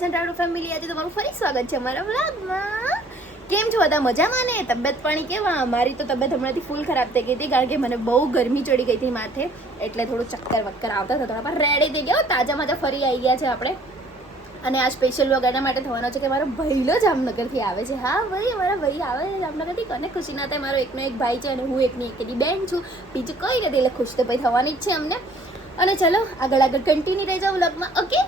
Guys and round family, આજે તમારું ફરી સ્વાગત છે અમારા વ્લોગમાં. કેમ છો બધા? મજામાં ને? તબિયત પાણી કેવા? મારી તો તબિયત હમણાંથી ફૂલ ખરાબ થઈ ગઈ હતી, કારણ કે મને બહુ ગરમી ચડી ગઈ હતી માથે, એટલે થોડું ચક્કર વક્કર આવતા હતા. થોડા પર રેડી થઈ ગયા, તાજા માજા ફરી આવી ગયા છે આપણે. અને આ સ્પેશિયલ વ્લોગ એના માટે થવાનો છે કે મારો ભાઈલો જામનગરથી આવે છે. હા ભાઈ, અમારા ભાઈ આવે છે જામનગરથી. કોને ખુશી ના થાય? મારો એકનો એક ભાઈ છે અને હું એકની એકેલી બેન છું, બીજું કંઈ નથી. એટલે ખુશ તો ભાઈ થવાની જ છે અમને. અને ચલો આગળ કન્ટિન્યુ રહી જાઓ વ્લોગમાં. ઓકે,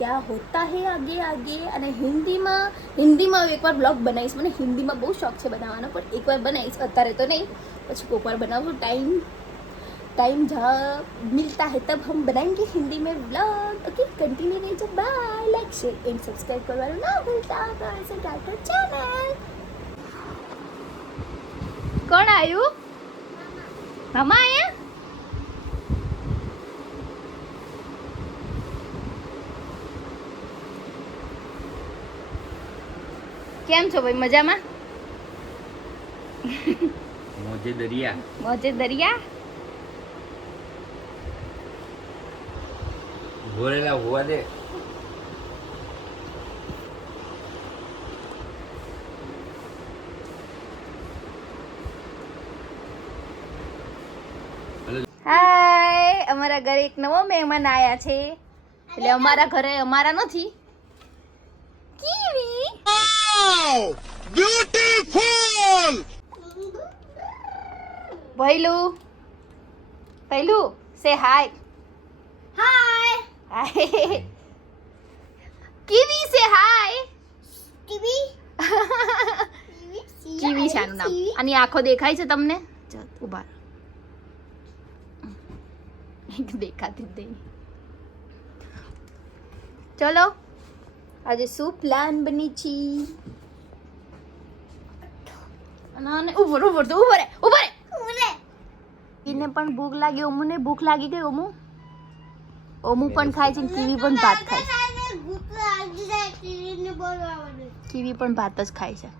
क्या होता है आगे आगे. અને હિન્દીમાં એકવાર બ્લોગ બનાવીશ. મને હિન્દીમાં બહુ શોખ છે બનાવવાનો, પણ એકવાર બનાવીશ, અત્યારે તો નહીં, પછી કોઈક વાર બનાવું. टाइम जहाँ मिलता है तब हम बनाएंगे हिंदी में व्लॉग. ओके, कंटिन्यू रही जाओ. Bye. Like share and subscribe करवाना ना भूलता. Guys and tata channel. कौन आयु? मामा आया? કેમ છો ભાઈ? મજામાં? મોજે દરિયા ભોરેલા હોવા દે. હાય, અમારા ઘરે એક નવો મહેમાન આયા છે. એટલે અમારા ઘરે અમારા નથી, kiwi. Beautiful! Pailu, say hi. Hi. Kiwi, say hi. Kiwi. Kiwi છે આનું નામ. આની આંખો દેખાય છે તમને? ચાલ ઉભા રહો. એક દેખાતી જ નહીં. ચલો, આજે શું પ્લાન બની છે? અને ઉભો રે. એને પણ ભૂખ લાગી, ઓમુને ભૂખ લાગી ગઈ. ઓમુ પણ ખાય છે, કીવી પણ ભાત ખાય છે. કીવી પણ ભાત જ ખાય છે.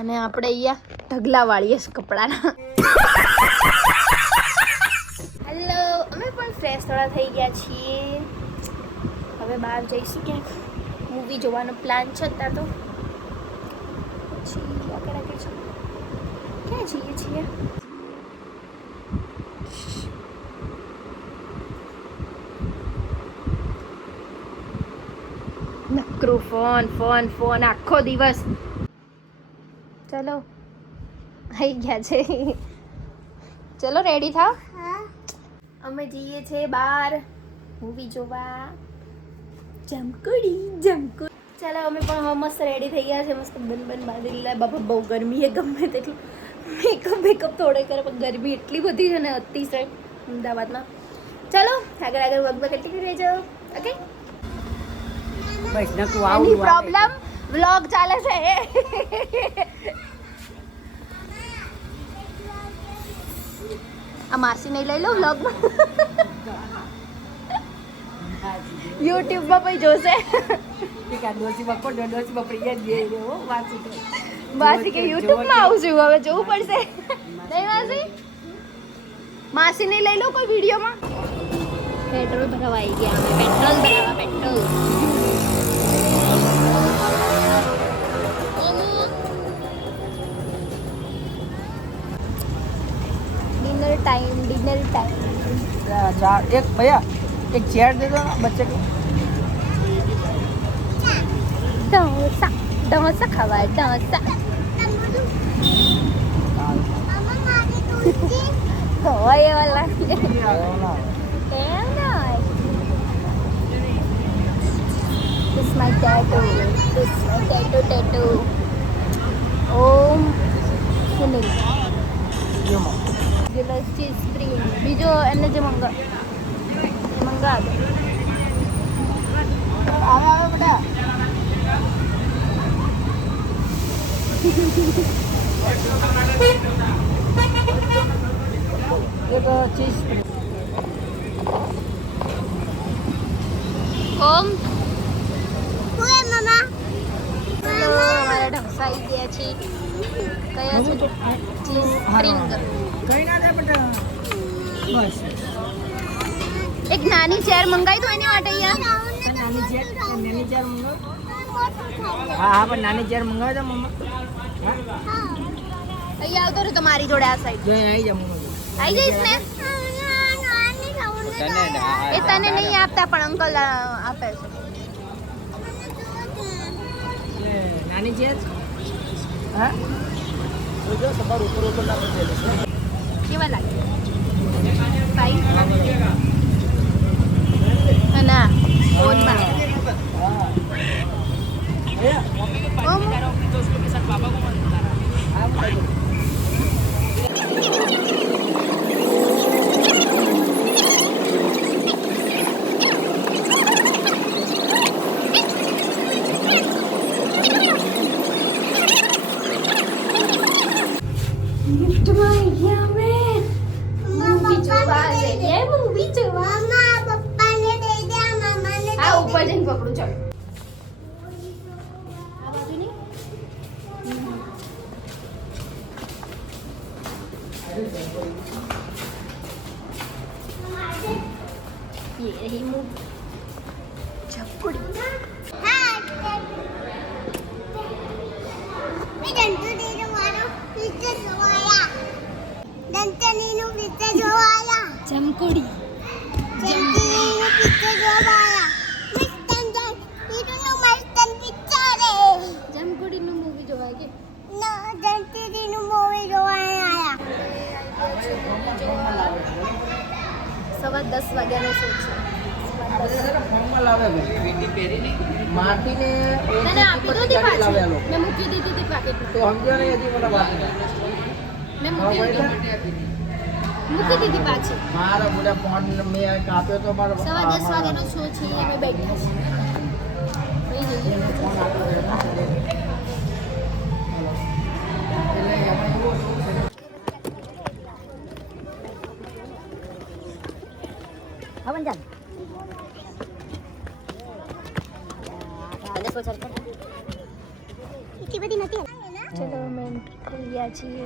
અને આપણે અહીંયા ઢગલા વાળીએ છે કપડાના. હેલો, અમે પણ ફ્રેશ થોડા થઈ ગયા છીએ. હવે બહાર જઈશું, ક્યાંક મૂવી જોવાનો પ્લાન છે. ત્યાં તો ક્યાં જઈએ છીએ? નકરું ફોન આખો દિવસ. ચલો, આવી ગયા છે. ચલો રેડી થાવ. અમે જઈએ છીએ બહાર મૂવી જોવા. જમકુડી. ચાલો, અમે પણ હવે મસ્ત રેડી થઈ ગયા છે. મસ્ત બન બાંધી લીધા. બાપા બહુ ગરમી છે, ગમે તેટલું મેકઅપ થોડે કરે, પણ ગરમી એટલી બધી છે ને, અતિશય અમદાવાદમાં. ચાલો આગળ વગવા કન્ટિન્યુ રહી જાઓ. ઓકે, એની પ્રોબ્લેમ વ્લોગ ચાલે છે. આ માસી નહીં લઈ લો વ્લોગમાં. યુટ્યુબમાં પછી જોશે. માસી કે યુટ્યુબમાં આવું છું, હવે જોવું પડશે. નહીં માસી ને લઈ લો કોઈ વિડીયોમાં. પેટ્રોલ ભરવા આવી ગયા અમે. પેટ્રોલ. Dinner time. एक भैया एक चेयर दे दो ना बच्चे को. डोसा खावा. डोसा હોય વાલા. This my tattoo. Om Sunil. Gila cheese spring. બીજો એને જે મંગા દો. આવે બેટા. एक चीज ઓમ મામા. અમારા ઢોસા આવી ગયા છે. કયા છે? Cheese spring. કઈ ના દે બેટા. બસ એક નાની ચેર મંગાવી દો એની માટે યાર. નાની ચેર મંગાવ. હા હા પણ નાની ચેર મંગાવે તો મમ્મા. હા અહીંયા આવતો રહે તો મારી જોડે આ સાઈડ જો અહીં આવી જા મમ્મા. આવી જઈશ ને એ તને નહીં આપતા પણ અંકલ આપે છે એ નાની ચેર. હા તો જો સવાર ઉપર ઉપર લાગે છે. કેવા લાગે સાઈઝ ના ફોનમાં हाँ भैया मम्मी को पार्टी करा अपने दोस्तों के साथ पापा को मत बताना. हाँ बताइए. ઉપર જઈને પકડું ચાલ આ બાજુ નહીં ये रही मूवी चपड़ी જમકુડી જમકુડીનું મૂવી જોવા કે 10:15 વાગ્યાનો શો છે ફોર્મમાં લાવે માટીને ના ના આપી દો દી પાછી મેં મૂકી દીધી હતી પાકેટમાં તો સમજો ને હજી મને વાત નહીં. મેં મૂકી દીધી પાછી મારા બધા ફોન મેં કાપ્યો તો મારો 10:15 વાગ્યાનો શો છે અમે બેઠા છીએ લઈ જઈએ ફોન આપ્યો એટલે એમાં એવું હવન ચાલ એટલી બધી નથી. ચલો અમે થઈ ગયા છીએ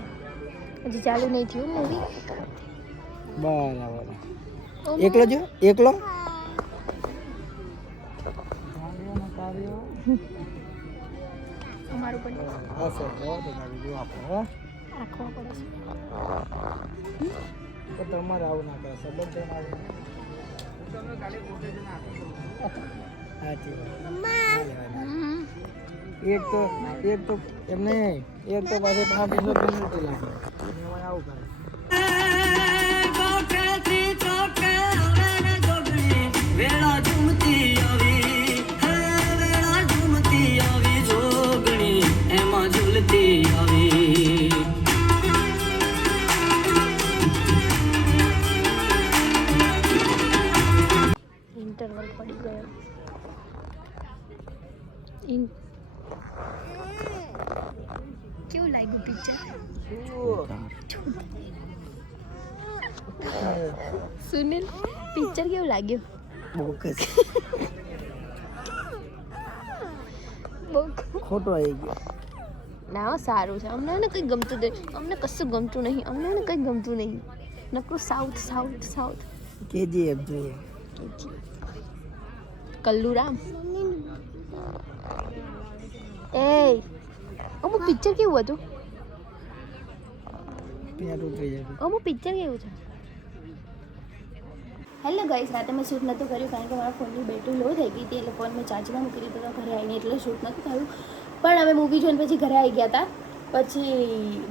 હજી ચાલુ નહીં થયું મૂવી બરાબર. એકલો જો એકલો અમારું પણ હશે તો બીજું આપણે રાખવા પડે છે તો તમારે આવું ના કરે સંબંધ આવું સાચી વાત. એક તો એમને એક તો પાસે 5 મિનિટ લાગે એમાં આવું કરે. વેળા ઝૂમતી આવી વેળા ઝૂમતી આવી જોગણી એમાં ઝૂલતી આવી ઇન્ટરવલ પડી ગયો કેવું લાગ્યું પિક્ચર સુનિલ પિક્ચર કેવું લાગ્યું બહુ ખોટો આવી ગયો. ના સારું છે અમને ને કંઈ ગમતું નહીં અમને કશું ગમતું નહીં અમને ને કંઈ ગમતું નહીં નકરું સાઉથ સાઉથ સાઉથ KGF જોઈએ. કલ્લુરામ એ અમુક પિક્ચર કેવું હતું ત્યાં તૂટી જાય. અમુક પિક્ચર કેવું છે હેલો ગાઈસ રાતે મેં શૂટ નહોતું કર્યું કારણ કે મારા ફોનની બેટરી લો થઈ ગઈ હતી એટલે ફોન મેં ચાર્જમાં મૂકી દીધો હતો ઘરે આવીને એટલે શૂટ નહોતું થયું પણ અમે મૂવી જોઈને પછી ઘરે આવી ગયા હતા પછી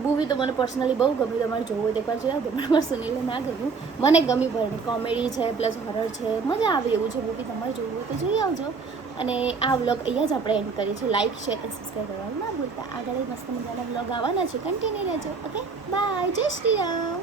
મૂવી તો મને પર્સનલી બહુ ગમ્યું તમારે જોવું હોય તો એકવાર જોયા પણ મારા સુનિલને ના ગમ્યું મને ગમી પણ કોમેડી છે પ્લસ હોરર છે મજા આવે એવું છે મૂવી તમારે જોવું હોય તો જોઈ આવજો અને આ વ્લોગ અહીંયા જ આપણે એન્ડ કરીએ છીએ લાઇક શેર અને સબસ્ક્રાઈબ કરવાનું ના ભૂલતા આગળ મસ્ત મજાના વ્લોગ આવવાના છે કન્ટિન્યુ રહેજો ઓકે બાય જય શ્રી રામ.